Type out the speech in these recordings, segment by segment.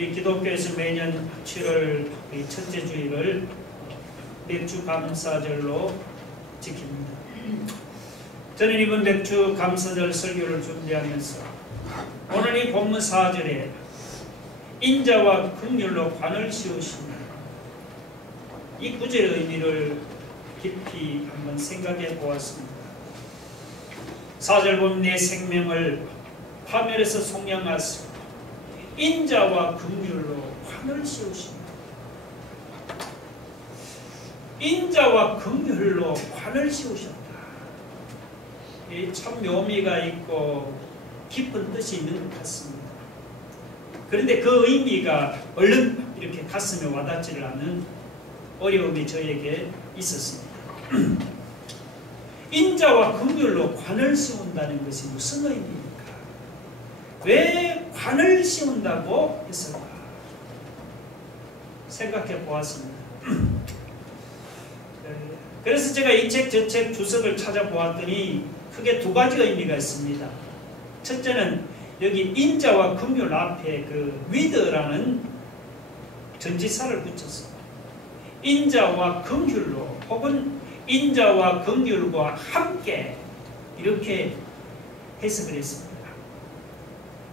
우리 기독교에서 매년 7월 첫째 주일을 맥주 감사절로 지킵니다. 저는 이번 맥주 감사절 설교를 준비하면서 오늘 이 본문 4절에 인자와 긍휼로 관을 씌우시는 이 구절의 의미를 깊이 한번 생각해 보았습니다. 4절 보면 내 생명을 파멸해서 속량하시고 인자와 긍휼로 관을 씌우십니다. 인자와 긍휼로 관을 씌우셨다. 참 묘미가 있고 깊은 뜻이 있는 것 같습니다. 그런데 그 의미가 얼른 이렇게 가슴에 와닿지를 않는 어려움이 저에게 있었습니다. 인자와 긍휼로 관을 씌운다는 것이 무슨 의미입니까? 왜 관을 씌운다고 했을까? 생각해 보았습니다. 그래서 제가 이 책 저 책 주석을 찾아보았더니 크게 두 가지 의미가 있습니다. 첫째는 여기 인자와 긍휼 앞에 그 with라는 전치사를 붙여서 인자와 긍휼로 혹은 인자와 긍휼과 함께 이렇게 해석을 했습니다.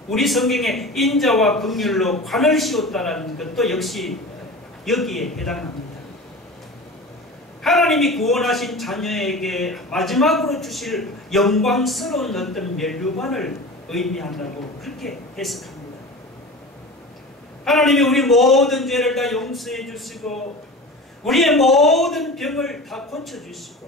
우리 성경에 인자와 긍휼로 관을 씌웠다는 것도 역시 여기에 해당합니다. 하나님이 구원하신 자녀에게 마지막으로 주실 영광스러운 어떤 멸류관을 의미한다고 그렇게 해석합니다. 하나님이 우리 모든 죄를 다 용서해 주시고 우리의 모든 병을 다 고쳐주시고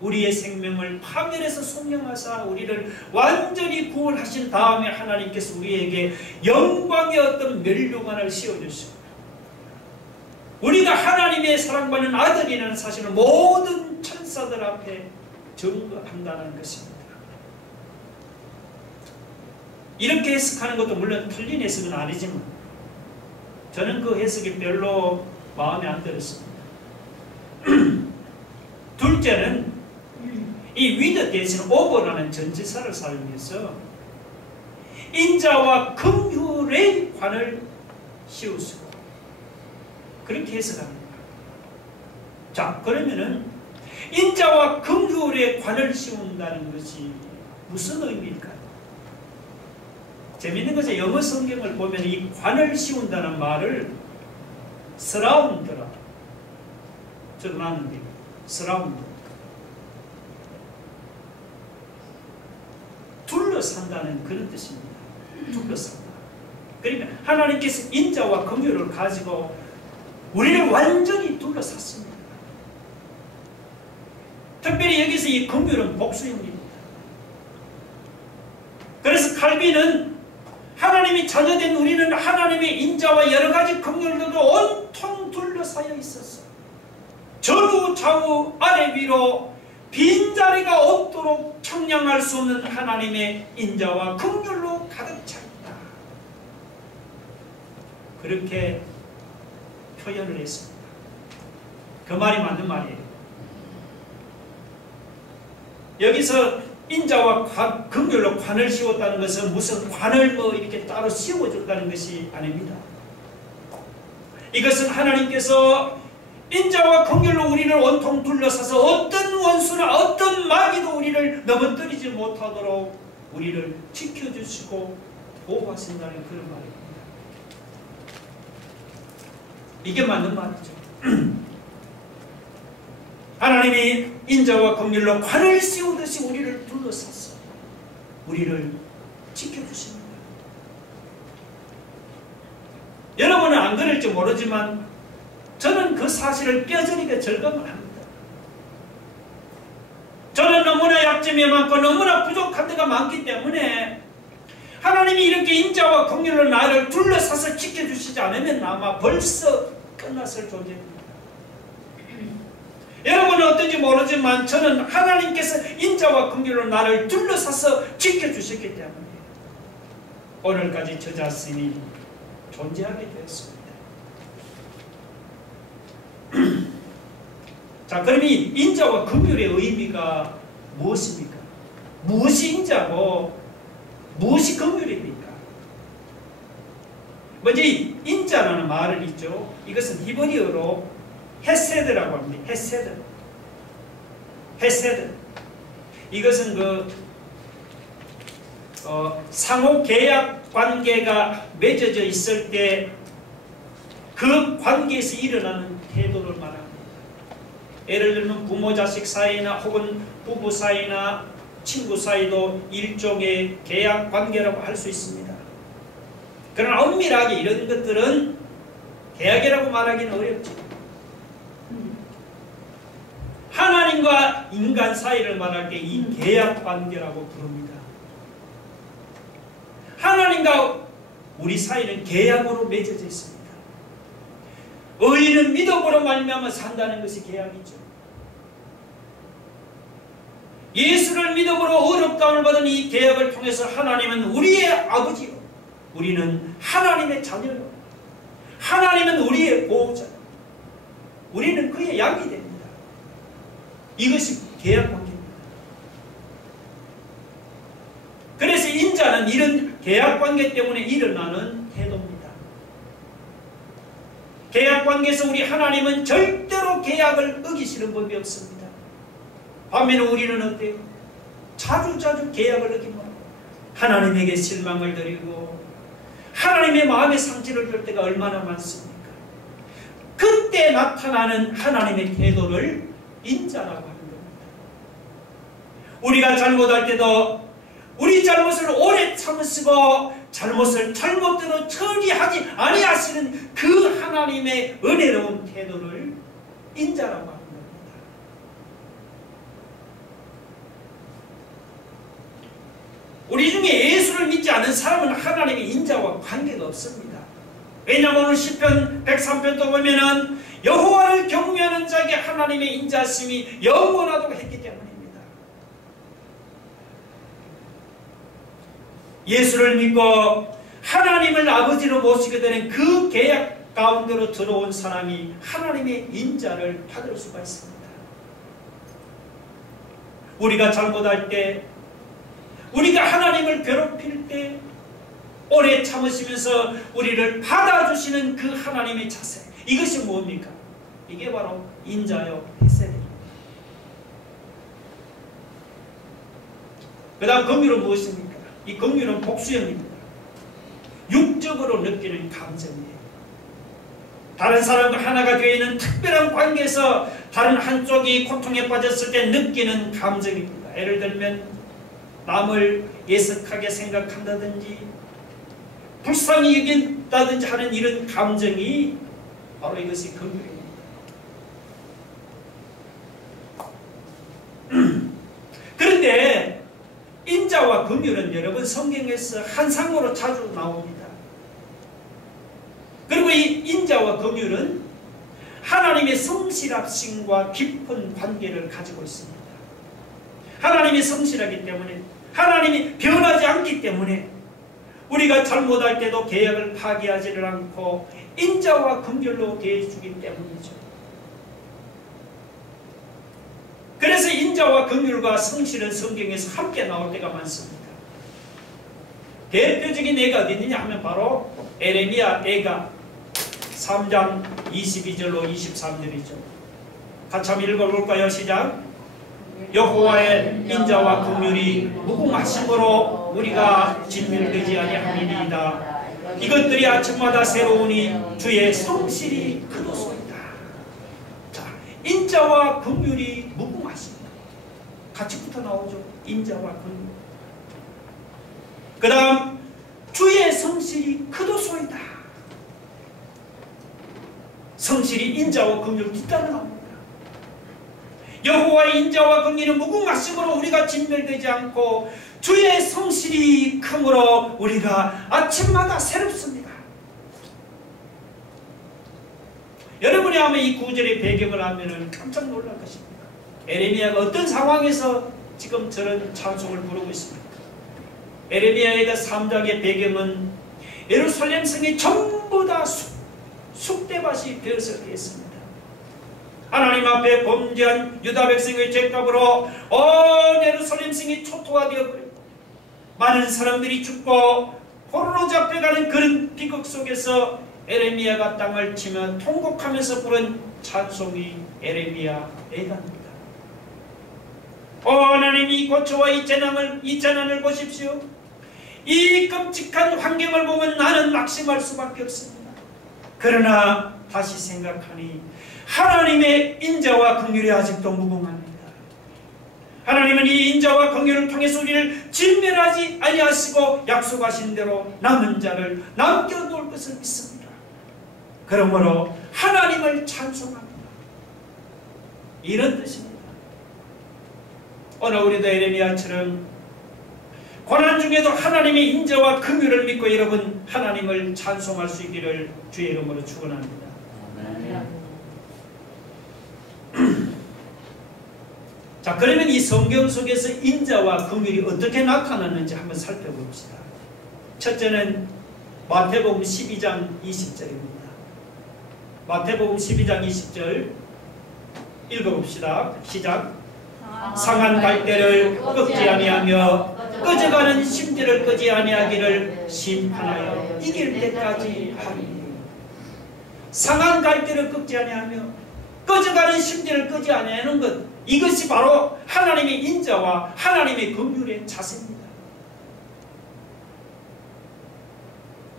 우리의 생명을 파멸해서 속량하사 우리를 완전히 구원하신 다음에 하나님께서 우리에게 영광의 어떤 멸류관을 씌워주시고 우리가 하나님의 사랑받는 아들이라는 사실을 모든 천사들 앞에 증거한다는 것입니다. 이렇게 해석하는 것도 물론 틀린 해석은 아니지만 저는 그 해석이 별로 마음에 안 들었습니다. 둘째는 이 with 대신 over라는 전치사를 사용해서 인자와 긍휼의 관을 씌우시고 그렇게 해석합니다. 자, 그러면은 인자와 긍휼의 관을 씌운다는 것이 무슨 의미일까요? 재밌는 것은 영어 성경을 보면 이 관을 씌운다는 말을 surround라 적어놨는데 surround 둘러싼다는 그런 뜻입니다. 둘러싼다. 그러니까 하나님께서 인자와 긍휼을 가지고 우리를 완전히 둘러쌌습니다. 특별히 여기서 이 긍휼은 복수형입니다. 그래서 칼빈은 하나님이 자녀된 우리는 하나님의 인자와 여러 가지 긍휼들도 온통 둘러싸여 있었어. 전후 좌우 아래 위로 빈자리가 없도록 청량할 수 없는 하나님의 인자와 긍휼로 가득 차 있다. 그렇게 표현을 했습니다. 그 말이 맞는 말이에요. 여기서 인자와 긍휼로 관을 씌웠다는 것은 무슨 관을 뭐 이렇게 따로 씌워줬다는 것이 아닙니다. 이것은 하나님께서 인자와 긍휼로 우리를 온통 둘러싸서 어떤 원수나 어떤 마귀도 우리를 넘어뜨리지 못하도록 우리를 지켜주시고 보호하신다는 그런 말입니다. 이게 맞는 말이죠. 하나님이 인자와 긍휼로 관을 씌우듯이 우리를 둘러쌌어. 우리를 지켜주십니다. 여러분은 안 그럴지 모르지만 저는 그 사실을 뼈저리게 절감을 합니다. 저는 너무나 약점이 많고 너무나 부족한 데가 많기 때문에 하나님이 이렇게 인자와 긍휼로 나를 둘러싸서 지켜주시지 않으면 아마 벌써 끝났을 존재입니다. 여러분은 어떤지 모르지만 저는 하나님께서 인자와 긍휼로 나를 둘러싸서 지켜주셨기 때문에 오늘까지 저 자신이 존재하게 되었습니다. 자, 그럼 이 인자와 긍휼의 의미가 무엇입니까? 무엇이 인자고 무엇이 긍휼입니까? 먼저 이 인자라는 말은 있죠. 이것은 히브리어로 헤세드라고 합니다. 헤세드. 이것은 상호 계약 관계가 맺어져 있을 때 그 관계에서 일어나는 태도를 말합니다. 예를 들면 부모 자식 사이나 혹은 부부 사이나 친구 사이도 일종의 계약 관계라고 할 수 있습니다. 그러나 엄밀하게 이런 것들은 계약이라고 말하기는 어렵죠. 하나님과 인간 사이를 말할 때 이 계약 관계라고 부릅니다. 하나님과 우리 사이는 계약으로 맺어져 있습니다. 의인은 믿음으로 말미암아 산다는 것이 계약이죠. 예수를 믿음으로 어렵다움을 받은 이 계약을 통해서 하나님은 우리의 아버지요, 우리는 하나님의 자녀요, 하나님은 우리의 보호자, 우리는 그의 양이 됩니다. 이것이 계약 관계입니다. 그래서 인자는 이런 계약 관계 때문에 일어나는 태도입니다. 계약 관계에서 우리 하나님은 절대로 계약을 어기시는 법이 없습니다. 반면에 우리는 어때요? 자주자주 계약을 어기고 하나님에게 실망을 드리고 하나님의 마음의 상처를 줄 때가 얼마나 많습니까? 그때 나타나는 하나님의 태도를 인자라고 하는 겁니다. 우리가 잘못할 때도 우리 잘못을 오래 참으시고 잘못을 잘못대로 처리하지 아니하시는 그 하나님의 은혜로운 태도를 인자라고 하는 겁니다. 우리 중에 예수를 믿지 않은 사람은 하나님의 인자와 관계가 없습니다. 왜냐하면 오늘 시편 103편도 보면은 여호와를 경외하는 자에게 하나님의 인자심이 영원하다고 했기 때문입니다. 예수를 믿고 하나님을 아버지로 모시게 되는 그 계약 가운데로 들어온 사람이 하나님의 인자를 받을 수가 있습니다. 우리가 잘못할 때, 우리가 하나님을 괴롭힐 때 오래 참으시면서 우리를 받아주시는 그 하나님의 자세, 이것이 뭡니까? 이게 바로 인자요 헤세드입니다. 그 다음 긍휼은 무엇입니까? 이 긍휼은 복수형입니다. 육적으로 느끼는 감정이에요. 다른 사람과 하나가 되어 있는 특별한 관계에서 다른 한쪽이 고통에 빠졌을 때 느끼는 감정입니다. 예를 들면 남을 예석하게 생각한다든지 불쌍히 여긴다든지 하는 이런 감정이 바로 이것이 긍휼입니다. 그런데 인자와 긍휼은 여러분 성경에서 한 상으로 자주 나옵니다. 그리고 이 인자와 긍휼은 하나님의 성실하심과 깊은 관계를 가지고 있습니다. 하나님이 성실하기 때문에, 하나님이 변하지 않기 때문에 우리가 잘못할 때도 계약을 파기하지를 않고 인자와 긍휼로 대해주기 때문이죠. 그래서 인자와 긍휼과 성실은 성경에서 함께 나올 때가 많습니다. 대표적인 예가 어디 있느냐 하면 바로 에레미야 예가 3장 22절로 23절이죠. 같이 한번 읽어볼까요? 시작. 여호와의 인자와 긍휼이 무궁하심으로 우리가 진멸되지 아니함이니이다. 이것들이 아침마다 새로우니 주의 성실이 크도소이다. 자, 인자와 긍휼이 무궁하십니다. 같이 붙어 나오죠. 인자와 긍휼. 그 다음 주의 성실이 크도소이다. 성실이 인자와 긍휼 뒤따라 나옵니다. 여호와의 인자와 긍휼은 무궁하심으로 우리가 진멸되지 않고 주의 성실이 크므로 우리가 아침마다 새롭습니다. 여러분이 아마 이 구절의 배경을 알면 깜짝 놀랄 것입니다. 에레미야가 어떤 상황에서 지금 저런 찬송을 부르고 있습니까? 에레미야의 3장의 배경은 예루살렘 성이 전부 다 쑥대밭이 되어서게 했습니다. 하나님 앞에 범죄한 유다 백성의 죄값으로 온 예루살렘 성이 초토화 되어버리고 많은 사람들이 죽고 포로로 잡혀가는 그런 비극 속에서 에레미야가 땅을 치며 통곡하면서 부른 찬송이 에레미야 애가입니다. 오 하나님, 이 고초와 이 재난을 보십시오. 이 끔찍한 환경을 보면 나는 낙심할 수밖에 없습니다. 그러나 다시 생각하니 하나님의 인자와 긍휼이 아직도 무궁합니다. 하나님은 이 인자와 긍휼을 통해서 우리를 진멸하지 아니하시고 약속하신 대로 남은 자를 남겨놓을 것을 믿습니다. 그러므로 하나님을 찬송합니다. 이런 뜻입니다. 오늘 우리도 에레미야처럼 고난 중에도 하나님의 인자와 긍휼을 믿고 여러분 하나님을 찬송할 수 있기를 주의 이름으로 축원합니다. 자, 그러면 이 성경 속에서 인자와 긍휼이 어떻게 나타나는지 한번 살펴봅시다. 첫째는 마태복음 12장 20절입니다. 마태복음 12장 20절 읽어봅시다. 시작. 상한 갈대를 꺾지 아니하며 꺼져가는 심지를 끄지 아니하기를 심판하여 이길 때까지 하리니. 상한 갈대를 꺾지 아니하며 꺼져가는 심지를 끄지 아니하는 것, 이것이 바로 하나님의 인자와 하나님의 긍휼의 자세입니다.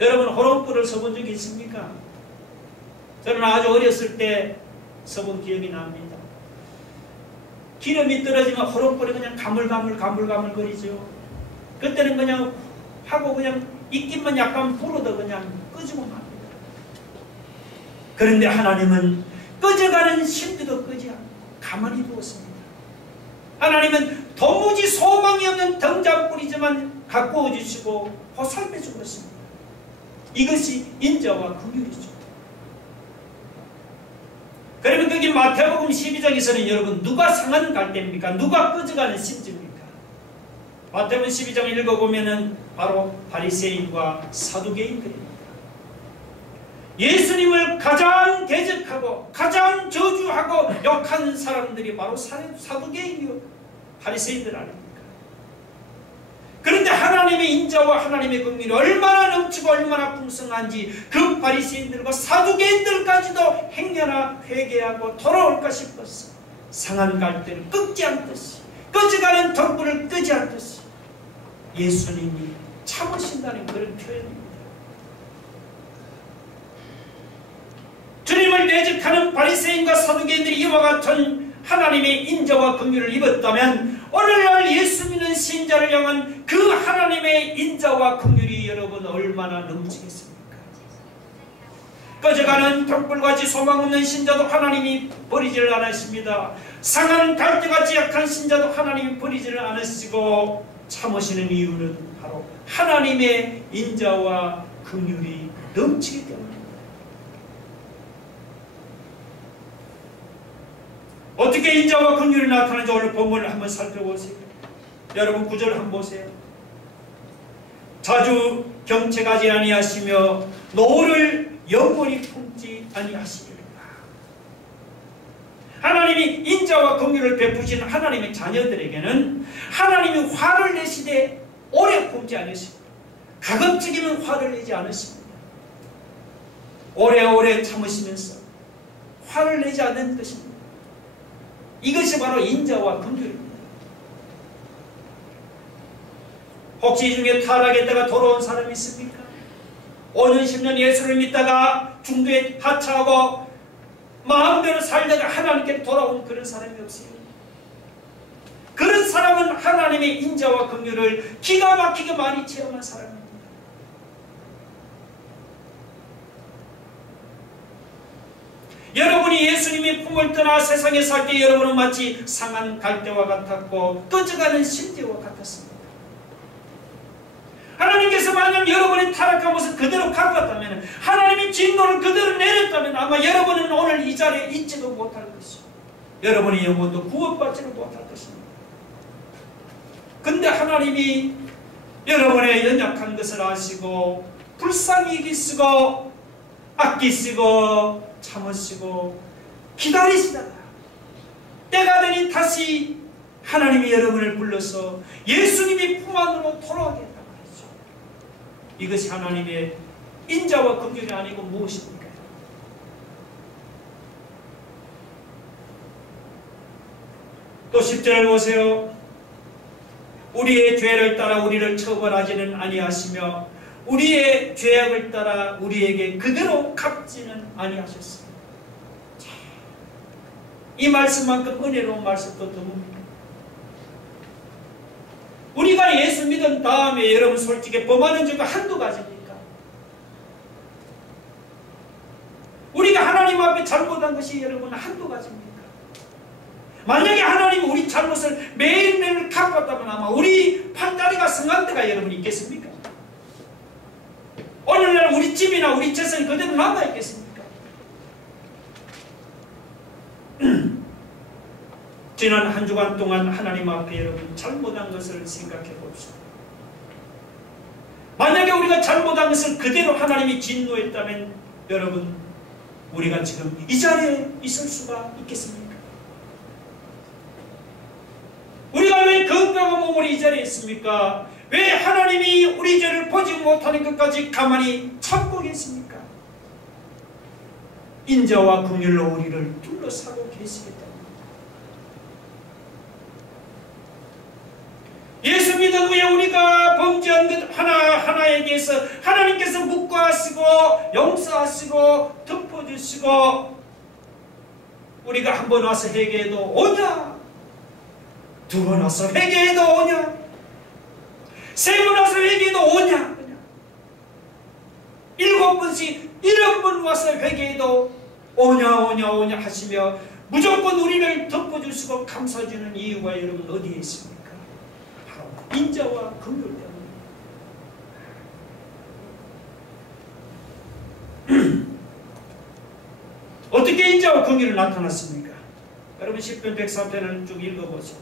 여러분 호롱불을 써본 적이 있습니까? 저는 아주 어렸을 때 써본 기억이 납니다. 기름이 떨어지면 호롱불이 그냥 가물가물 거리죠. 그때는 그냥 하고 그냥 입김만 약간 불어도 그냥 끄지고 맙니다. 그런데 하나님은 꺼져가는 심지도 끄지 않고 가만히 두었습니다. 하나님은 도무지 소망이 없는 등잔불이지만 가꾸어 주시고 보살펴 주었습니다. 이것이 인자와 긍휼이죠. 그러면 거기 마태복음 12장에서는 여러분 누가 상한 갈대입니까? 누가 꺼져가는 심지입니까? 마태복음 12장 읽어보면은 바로 바리새인과 사두개인들입니다. 예수님을 가장 대적하고 가장 저주하고 욕한 사람들이 바로 사두개인이요 바리새인들 아닙니까? 그런데 하나님의 인자와 하나님의 긍휼이 얼마나 넘치고 얼마나 풍성한지 그 바리새인들과 사두개인들까지도 행여나 회개하고 돌아올까 싶어서 상한 갈대를 꺾지 않듯이 꺼져가는 등불을 끄지 않듯이 예수님이 참으신다는 그런 표현입니다. 주님을 대적하는 바리새인과 사두개인들이 이와 같은 하나님의 인자와 긍휼을 입었다면 오늘날 예수 믿는 신자를 향한 그 하나님의 인자와 긍휼이 여러분 얼마나 넘치겠습니까? 꺼져가는 등불같이 소망 없는 신자도 하나님이 버리지를 않으십니다. 상한 갈대같이 약한 신자도 하나님이 버리지를 않으시고 참으시는 이유는 바로 하나님의 인자와 긍휼이 넘치기 때문입니다. 어떻게 인자와 긍휼이 나타나는지 오늘 본문을 한번 살펴보세요. 여러분 9절 한번 보세요. 자주 경책하지 아니하시며 노를 영원히 품지 아니하시리라. 하나님이 인자와 긍휼을 베푸시는 하나님의 자녀들에게는 하나님이 화를 내시되 오래 품지 않으십니다. 가급적이면 화를 내지 않으십니다. 오래오래 참으시면서 화를 내지 않는 것입니다. 이것이 바로 인자와 긍휼입니다. 혹시 이 중에 타락했다가 돌아온 사람이 있습니까? 5년 10년 예수를 믿다가 중도에 하차하고 마음대로 살다가 하나님께 돌아온 그런 사람이 없어요. 그런 사람은 하나님의 인자와 긍휼을 기가 막히게 많이 체험한 사람입니다. 여러분이 예수님의 품을 떠나 세상에 살 때 여러분은 마치 상한 갈대와 같았고 꺼져가는 심지와 같았습니다. 하나님께서 만약 여러분의 타락한 모습 그대로 갖고 왔다면, 하나님의 진노를 그대로 내렸다면 아마 여러분은 오늘 이 자리에 있지도 못할 것이고 여러분의 영혼도 구원받지도 못할 것입니다. 근데 하나님이 여러분의 연약한 것을 아시고 불쌍히 여기시고 아끼시고 참으시고 기다리시다가 때가 되니 다시 하나님이 여러분을 불러서 예수님이 품 안으로 돌아오게 했단 말이죠. 이것이 하나님의 인자와 긍휼이 아니고 무엇입니까? 또 10절을 보세요. 우리의 죄를 따라 우리를 처벌하지는 아니하시며 우리의 죄악을 따라 우리에게 그대로 갚지는 아니하셨습니다. 이 말씀만큼 은혜로운 말씀도 드뭅니다. 우리가 예수 믿은 다음에 여러분 솔직히 범하는 죄가 한두 가지입니까? 우리가 하나님 앞에 잘못한 것이 여러분 한두 가지입니까? 만약에 하나님이 우리 잘못을 매일매일 갚았다면 아마 우리 팔다리가 성한 데가 여러분 있겠습니까? 오늘날 우리 집이나 우리 재산이 그대로 남아있겠습니까? 지난 한 주간 동안 하나님 앞에 여러분 잘못한 것을 생각해 봅시다. 만약에 우리가 잘못한 것을 그대로 하나님이 진노했다면 여러분 우리가 지금 이 자리에 있을 수가 있겠습니까? 우리가 왜 건강한 몸으로 이 자리에 있습니까? 왜 하나님이 우리 죄를 보지 못하는 것까지 가만히 참고 계십니까? 인자와 긍휼로 우리를 둘러싸고 계시기 때문에 예수 믿은 후에 우리가 범죄한 것 하나하나에 대해서 하나님께서 묵과하시고 용서하시고 덮어주시고 우리가 한 번 와서 회개해도 오냐? 두 번 와서 회개해도 오냐? 세 번 와서 회개해도 오냐? 일곱 번씩 7번 와서 회개해도 오냐 하시며 무조건 우리를 덮어주시고 감싸주는 이유가 여러분 어디에 있습니까? 인자와 긍휼 때문에. 어떻게 인자와 긍휼이 나타났습니까? 여러분 10편 103편을 쭉 읽어보세요.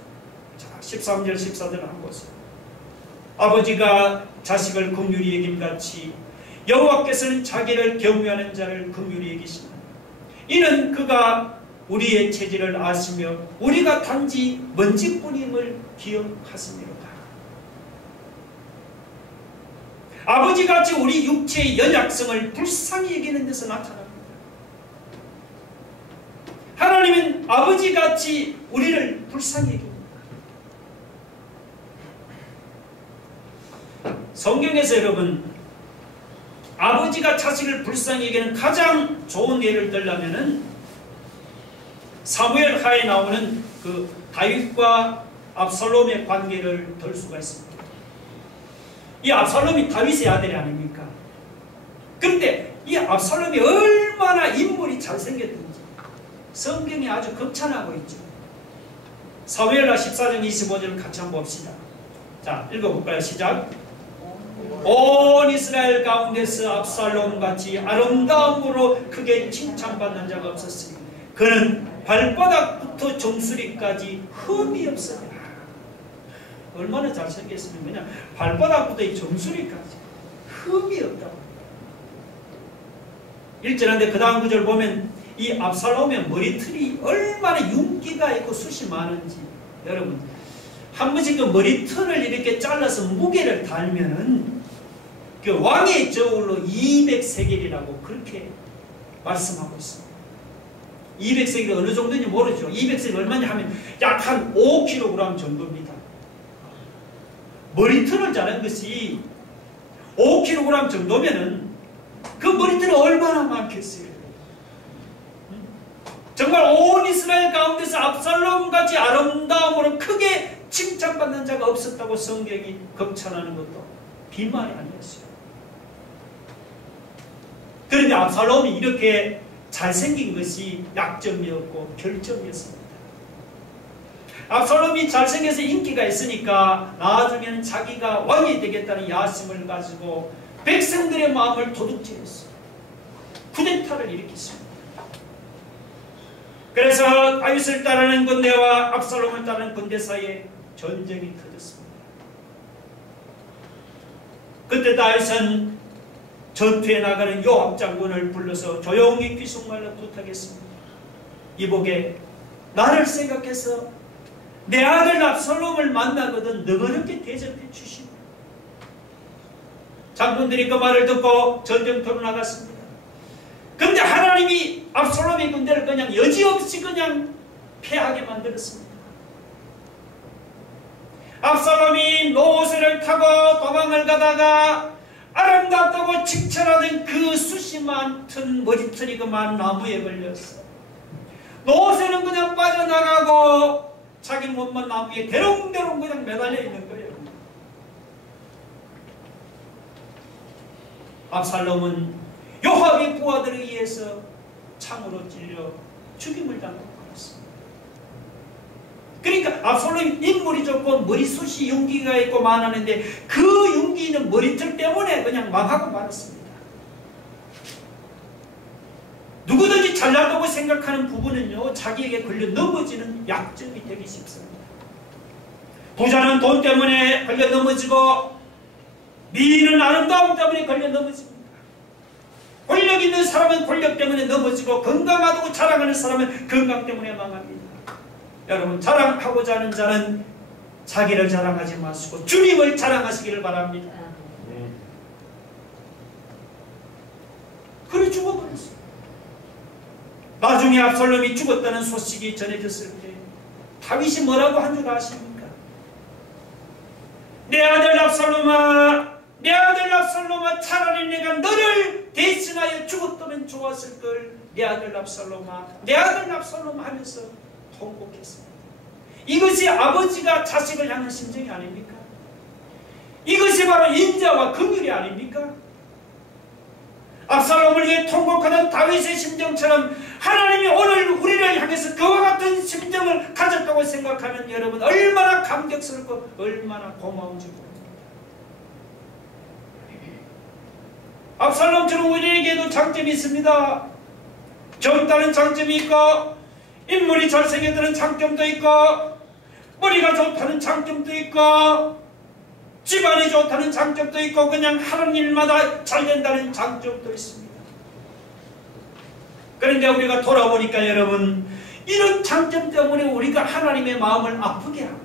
자, 13절 14절 한번 보세요. 아버지가 자식을 긍휼히 여김같이 여호와께서는 자기를 경외하는 자를 긍휼히 여기시나 이는 그가 우리의 체질을 아시며 우리가 단지 먼지뿐임을 기억하시니로다. 아버지같이 우리 육체의 연약성을 불쌍히 여기는 데서 나타납니다. 하나님은 아버지같이 우리를 불쌍히 여깁니다. 성경에서 여러분 아버지가 자식을 불쌍히 여기는 가장 좋은 예를 들려면은 사무엘 하에 나오는 그 다윗과 압살롬의 관계를 들 수가 있습니다. 이 압살롬이 다윗의 아들이 아닙니까? 그런데 이 압살롬이 얼마나 인물이 잘생겼든지 성경이 아주 극찬하고 있죠. 사무엘하 14장 25절을 같이 한번 봅시다. 자, 읽어볼까요? 시작. 온 이스라엘 가운데서 압살롬같이 아름다움으로 크게 칭찬받는 자가 없었으니 그는 발바닥부터 정수리까지 흠이 없으니라. 얼마나 잘생겼으면 그냥 발바닥부터 이 정수리까지 흠이 없다고. 1절인데 그 다음 구절 보면 이 압살롬의 머리털이 얼마나 윤기가 있고 숱이 많은지 여러분 한 번씩 그 머리털을 이렇게 잘라서 무게를 달면은 그 왕의 저울로 200세겔이라고 그렇게 말씀하고 있습니다. 200세겔이 어느 정도인지 모르죠. 200세겔이 얼마냐 하면 약 한 5kg 정도입니다. 머리털을 자른 것이 5kg 정도면은 그 머리털이 얼마나 많겠어요. 정말 온 이스라엘 가운데서 압살롬같이 아름다움으로 크게 칭찬받는 자가 없었다고 성경이 극찬하는 것도 비말이 아니었어요. 그런데 압살롬이 이렇게 잘생긴 것이 약점이었고 결점이었습니다. 압살롬이 잘생겨서 인기가 있으니까 나중에는 자기가 왕이 되겠다는 야심을 가지고 백성들의 마음을 도둑질했어요. 쿠데타를 일으켰습니다. 그래서 다윗을 따르는 군대와 압살롬을 따르는 군대 사이에 전쟁이 터졌습니다. 그때 다윗은 전투에 나가는 요압 장군을 불러서 조용히 귓속말로 부탁했습니다. 이복에 나를 생각해서 내 아들 압살롬을 만나거든 너그럽게 대접해 주시고. 장군들이 그 말을 듣고 전쟁터로 나갔습니다. 근데 하나님이 압살롬의 군대를 그냥 여지없이 그냥 패하게 만들었습니다. 압살롬이 노새를 타고 도망을 가다가 아름답다고 칭찬하던 그 숱이 많던 머리털이 그만 나무에 걸렸어. 노새는 그냥 빠져나가고 자기 몸만 나무에 대롱대롱 그냥 매달려 있는 거예요. 압살롬은 요압의 부하들에 의해서 창으로 찔려 죽임을 당하고 말았습니다. 그러니까 압살롬이 인물이 좋고 머리숱이 윤기가 있고 많았는데 그 윤기는 머리털 때문에 그냥 망하고 말았습니다. 누구든지 잘났다고 생각하는 부분은요, 자기에게 걸려 넘어지는 약점이 되기 쉽습니다. 부자는 돈 때문에 걸려 넘어지고 미인은 아름다움 때문에 걸려 넘어집니다. 권력 있는 사람은 권력 때문에 넘어지고 건강하다고 자랑하는 사람은 건강 때문에 망합니다. 여러분, 자랑하고자 하는 자는 자기를 자랑하지 마시고 주님을 자랑하시기를 바랍니다. 그래 죽어버렸어요. 나중에 압살롬이 죽었다는 소식이 전해졌을 때 다윗이 뭐라고 한 줄 아십니까? 내 아들 압살롬아, 내 아들 압살롬아, 차라리 내가 너를 대신하여 죽었다면 좋았을걸. 내 아들 압살롬아, 내 아들 압살롬아 하면서 통곡했습니다. 이것이 아버지가 자식을 향한 심정이 아닙니까? 이것이 바로 인자와 긍휼이 아닙니까? 압살롬을 위해 통곡하던 다윗의 심정처럼 하나님이 오늘 우리를 향해서 그와 같은 심정을 가졌다고 생각하면 여러분 얼마나 감격스럽고 얼마나 고마운지 모릅니다. 압살롬처럼 우리에게도 장점이 있습니다. 젊다는 장점이 있고 인물이 잘생겼다는 장점도 있고 머리가 좋다는 장점도 있고 집안이 좋다는 장점도 있고 그냥 하는 일마다 잘 된다는 장점도 있습니다. 그런데 우리가 돌아보니까 여러분 이런 장점 때문에 우리가 하나님의 마음을 아프게 하고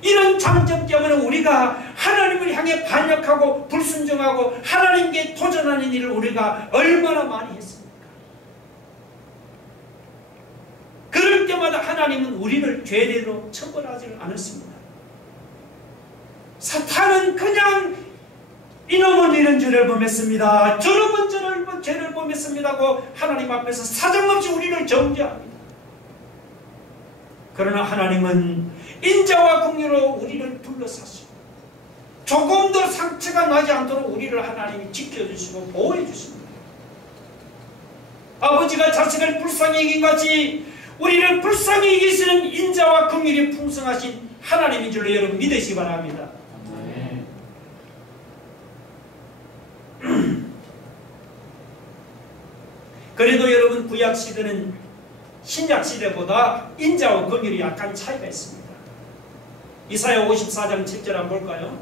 이런 장점 때문에 우리가 하나님을 향해 반역하고 불순종하고 하나님께 도전하는 일을 우리가 얼마나 많이 했습니까? 그럴 때마다 하나님은 우리를 죄대로 처벌하지 않았습니다. 사탄은 그냥 이놈은 이런 죄를 범했습니다. 저놈은 저런 죄를 범했습니다고 하나님 앞에서 사정없이 우리를 정죄합니다. 그러나 하나님은 인자와 긍휼로 우리를 둘러싸시고 조금 더 상처가 나지 않도록 우리를 하나님이 지켜주시고 보호해 주십니다. 아버지가 자식을 불쌍히 이긴 같이 우리를 불쌍히 이기시는 인자와 긍휼이 풍성하신 하나님인 줄로 여러분 믿으시기 바랍니다. 그래도 여러분 구약시대는 신약시대보다 인자와 긍휼이 약간 차이가 있습니다. 이사야 54장 7절 한번 볼까요?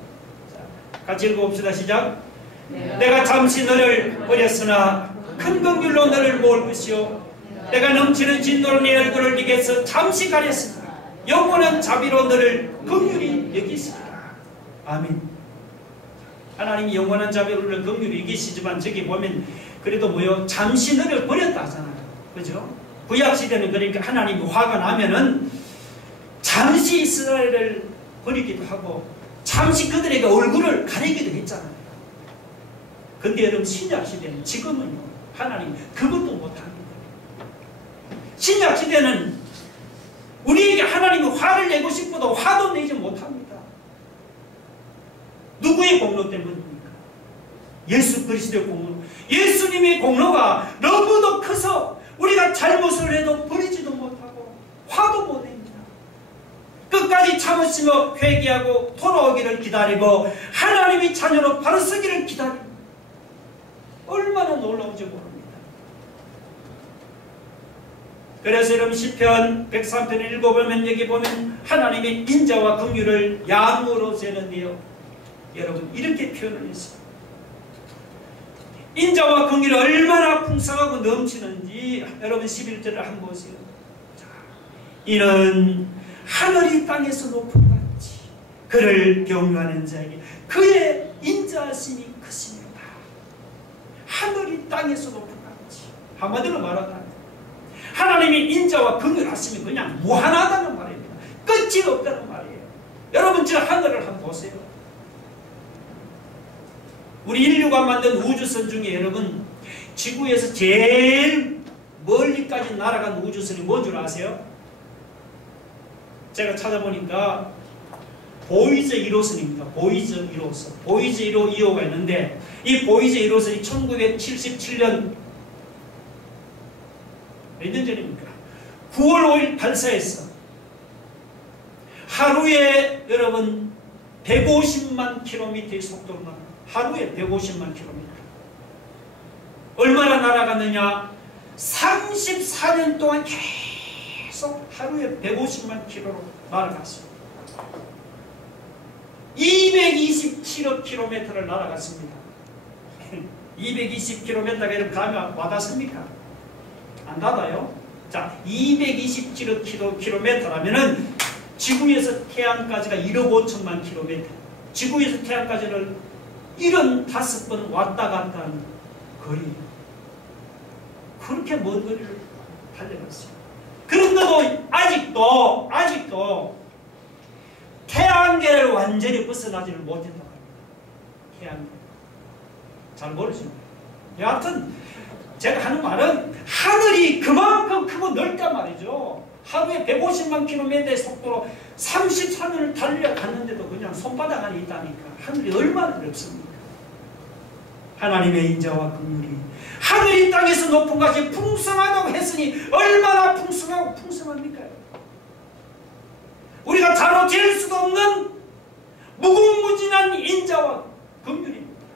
자, 같이 읽어봅시다. 시작. 내가 잠시 너를 버렸으나 큰 긍휼로 너를 모을 것이요 내가 넘치는 진노로 네 얼굴을 네게서 잠시 가렸으나 영원한 자비로 너를 긍휼히 여기시리라. 아멘. 하나님이 영원한 자비로 너를 긍휼히 여기시지만 저기 보면 그래도 뭐요? 잠시 너를 버렸다 하잖아요. 그죠? 구약시대는 그러니까 하나님이 화가 나면은 잠시 이스라엘을 버리기도 하고 잠시 그들에게 얼굴을 가리기도 했잖아요. 근데 여러분 신약시대는 지금은요 하나님 그것도 못합니다. 신약시대는 우리에게 하나님이 화를 내고 싶어도 화도 내지 못합니다. 누구의 공로 때문입니까? 예수 그리스도의 공로. 예수님의 공로가 너무도 커서 우리가 잘못을 해도 버리지도 못하고 화도 못 냅니다. 끝까지 참으시며 회개하고 돌아오기를 기다리고 하나님의 자녀로 바로 서기를 기다립니다. 얼마나 놀라운지 모릅니다. 그래서 여러분 시편 103편을 읽어보면 여기 보면 하나님의 인자와 긍휼을 양으로 재는데요. 여러분 이렇게 표현을 했습니다. 인자와 긍휼이 얼마나 풍성하고 넘치는지 여러분 11절을 한번 보세요. 자, 이는 하늘이 땅에서 높음같이 그를 경유하는 자에게 그의 인자 인자하심이 크십니다. 하늘이 땅에서 높은 같이. 한마디로 말하면 하나님이 인자와 긍휼하심이 그냥 무한하다는 말입니다. 끝이 없다는 말이에요. 여러분 저 하늘을 한번 보세요. 우리 인류가 만든 우주선 중에 여러분 지구에서 제일 멀리까지 날아간 우주선이 뭔 줄 아세요? 제가 찾아보니까 보이저 1호선입니다. 보이저 1호선. 보이저 1호, 2호가 있는데 이 보이저 1호선이 1977년 몇 년 전입니까? 9월 5일 발사했어. 하루에 여러분 150만 킬로미터의 속도로 나가. 하루에 150만 킬로미터. 얼마나 날아갔느냐? 34년 동안 계속 하루에 150만 킬로로 날아갔습니다. 227억 킬로미터를 날아갔습니다. 220km가 이렇게 가면 와닿습니까? 안 닿아요? 자, 227억 킬로미터라면은 지구에서 태양까지가 1억 5천만 킬로미터. 지구에서 태양까지를 75번 왔다 갔다 하는 거리예요. 그렇게 먼 거리를 달려갔어요. 그런데도 아직도 태양계를 완전히 벗어나지를 못했다고 합니다. 태양계. 잘 모르시나요? 여하튼 제가 하는 말은 하늘이 그만큼 크고 넓단 말이죠. 하루에 150만 킬로미터의 속도로 34년을 달려갔는데도 그냥 손바닥 안에 있다니까. 하늘이 얼마나 넓습니까? 하나님의 인자와 긍휼이 하늘이 땅에서 높은 것이 풍성하다고 했으니 얼마나 풍성하고 풍성합니까? 우리가 다로 잴 수도 없는 무궁무진한 인자와 긍휼입니다.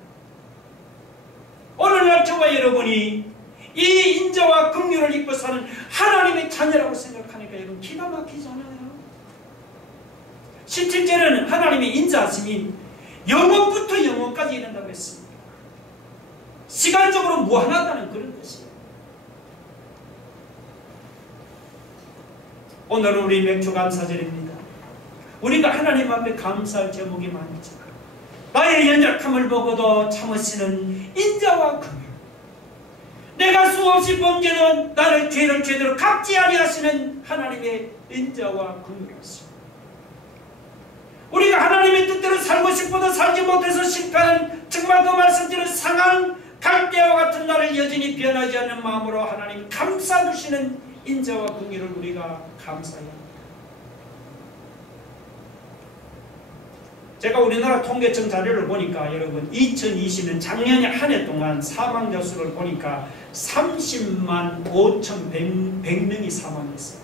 오늘날 저와 여러분이 이 인자와 긍휼을 입고 사는 하나님의 자녀라고 생각하니까 여러분 기가 막히잖아요. 17절에는 하나님의 인자하심이 영원부터 영원까지 이른다고 했습니다. 시간적으로 무한하다는 그런 뜻이에요. 오늘은 우리 맥주 감사절입니다. 우리가 하나님 앞에 감사할 제목이 많지만 나의 연약함을 보고도 참으시는 인자와 긍휼, 내가 수없이 범죄는 나를 죄를 제대로 갚지 아니하시는 하나님의 인자와 긍휼하심, 우리가 하나님의 뜻대로 살고 싶어도 살지 못해서 실패하는 정말 그 말씀대로 상한 갈대와 같은 나를 여전히 변하지 않는 마음으로 하나님 감싸주시는 인자와 긍휼을 우리가 감사해야 합니다. 제가 우리나라 통계청 자료를 보니까 여러분 2020년 작년에 한 해 동안 사망자 수를 보니까 30만 5,100명이 사망했어요.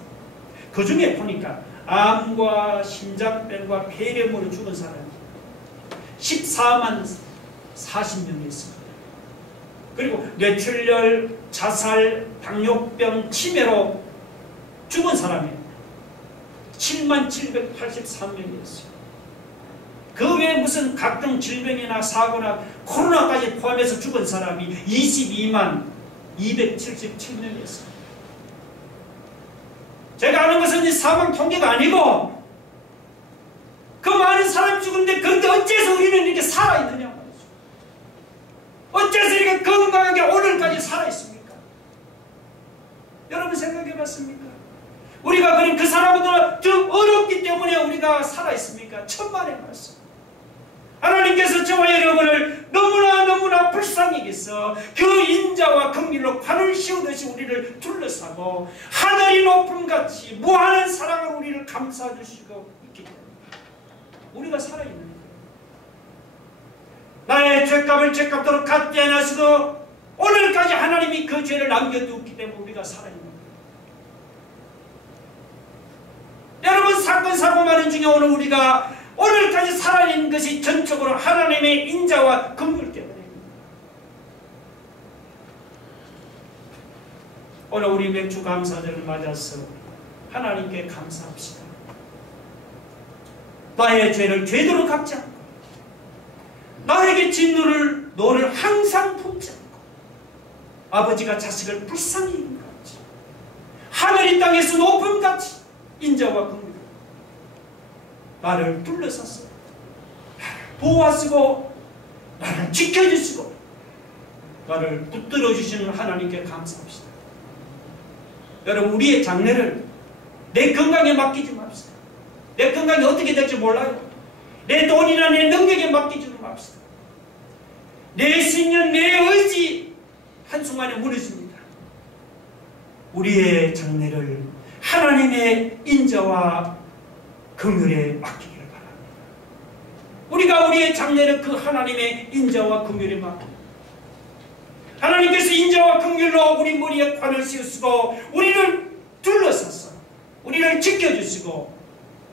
그 중에 보니까 암과 심장병과 폐렴으로 죽은 사람이 14만 40명이 있습니다. 그리고 뇌출혈, 자살, 당뇨병, 치매로 죽은 사람이 7만 783명이었어요. 그 외에 무슨 각종 질병이나 사고나 코로나까지 포함해서 죽은 사람이 22만 277명이었어요. 제가 아는 것은 이 사망 통계가 아니고 그 많은 사람이 죽은데 그런데 어째서 우리는 이렇게 살아있느냐 말이죠. 어째서 이렇게 건강하게 오늘까지 살아있습니까? 여러분 생각해봤습니까? 우리가 그럼 그 사람보다 더 어렵기 때문에 우리가 살아있습니까? 천만의 말씀. 하나님께서 저와 여러분을 너무나 불쌍히 여기서 그 인자와 긍휼로 관을 씌우듯이 우리를 둘러싸고 하늘이 높음같이 무한한 사랑으로 우리를 감싸 주시고 있기 때문에 우리가 살아있는 거예요. 나의 죄값을 죄값대로 갚지 않으시고 오늘까지 하나님이 그 죄를 남겨두었기 때문에 우리가 살아있는 거예요. 여러분 사건 사고 많은 중에 오늘 우리가 오늘까지 살아있는 것이 전적으로 하나님의 인자와 긍휼 때문입니다. 오늘 우리 맥주 감사절을 맞아서 하나님께 감사합시다. 나의 죄를 죄대로 갚지 않고 나에게 진노를 너를 항상 품지 않고 아버지가 자식을 불쌍히 여긴 같이 하늘이 땅에서 높음같이 인자와 긍휼 나를 둘러쌌어요. 보호하시고 나를 지켜주시고 나를 붙들어 주시는 하나님께 감사합시다. 여러분, 우리의 장래를 내 건강에 맡기지 맙시다. 내 건강이 어떻게 될지 몰라요. 내 돈이나 내 능력에 맡기지 맙시다. 내 신념, 내 의지 한순간에 무너집니다. 우리의 장래를 하나님의 인자와 긍휼에 맡기기를 바랍니다. 우리가 우리의 장래를 그 하나님의 인자와 긍휼에 맡깁니다. 하나님께서 인자와 긍휼로 우리 머리에 관을 씌우시고 우리를 둘러싸서 우리를 지켜주시고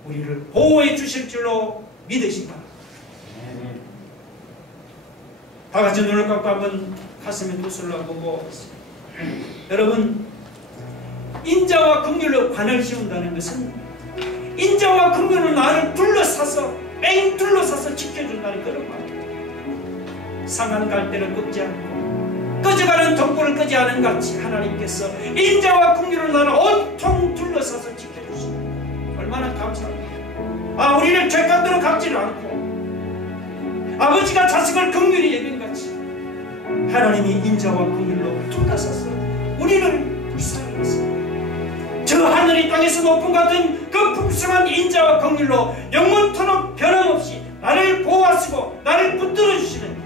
우리를 보호해 주실 줄로 믿으시기 바랍니다. 다 같이 눈을 감고 한번 가슴에 두 손을 얹고 여러분, 인자와 긍휼로 관을 씌운다는 것은 인자와 긍휼로 나를 둘러싸서 뺑 둘러싸서 지켜준다는 그런 말입니다. 상한 갈대를 꺾지 않고 꺼져가는 덕불을 끄지 않은 같이 하나님께서 인자와 긍휼로 나를 온통 둘러싸서 지켜주시고 얼마나 감사합니다. 우리를 죄값대로 갚지를 않고 아버지가 자식을 긍휼히 여긴 같이 하나님이 인자와 긍휼로 둘러싸서 우리를 불쌍히 저 하늘이 땅에서 높은 같은 그 풍성한 인자와 긍휼로 영원토록 변함없이 나를 보호하시고 나를 붙들어 주시는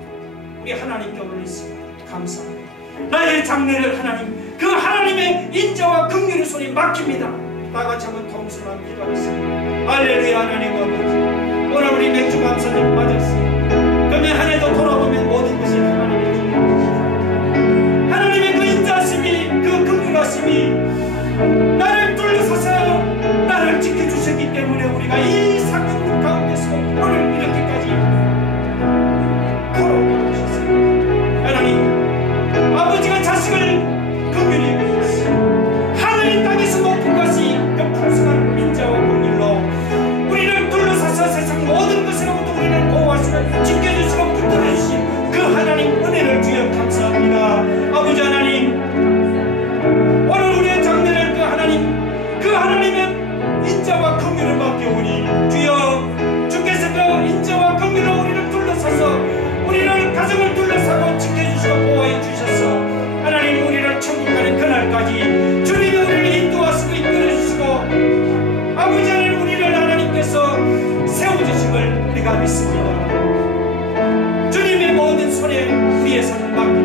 우리 하나님께 올리시고 감사합니다. 나의 장래를 하나님, 그 하나님의 인자와 긍휼의 손에 맡깁니다. 다같이 한번 통수로 기도하겠습니다. 할렐루야. 하나님 아버지, 오늘 우리 맥주 감사를 맞았습니다. 그러면 한 해도 돌아보면 모든 것이 하나님의 주님이십니다. 하나님의 그 인자심이, 그 긍휼하심이 나를 둘러서서 나를 지켜주셨기 때문에 우리가 이 상황 가운데서 오늘 이렇게까지 걸어오셨습니다. 하나님, 아버지가 자식을 긍휼히 여기셨습니다. 하늘 땅에서 높은 것이 그 풍성한 인자와 긍휼로 우리를 둘러서서 세상 모든 것으로부터 우리를 보호하시고 지켜주시고 붙들어주신 그 하나님 은혜를 주여 감사합니다. 아버지 하나님, 오늘 우리의 장래를 그 하나님의 인자와 긍휼을 맡겨오니 주여, 주께서 그 인자와 긍휼로 우리를 둘러서서 우리를 가정을 둘러싸고 지켜주시고 보호해 주셔서 하나님 우리를 천국 가는 그날까지 주님이 우리를 인도하시고 이끌어주시고 아버지 하나님 우리를 하나님께서 세워주심을 우리가 믿습니다. 주님의 모든 손에 우리의 삶을 맡겨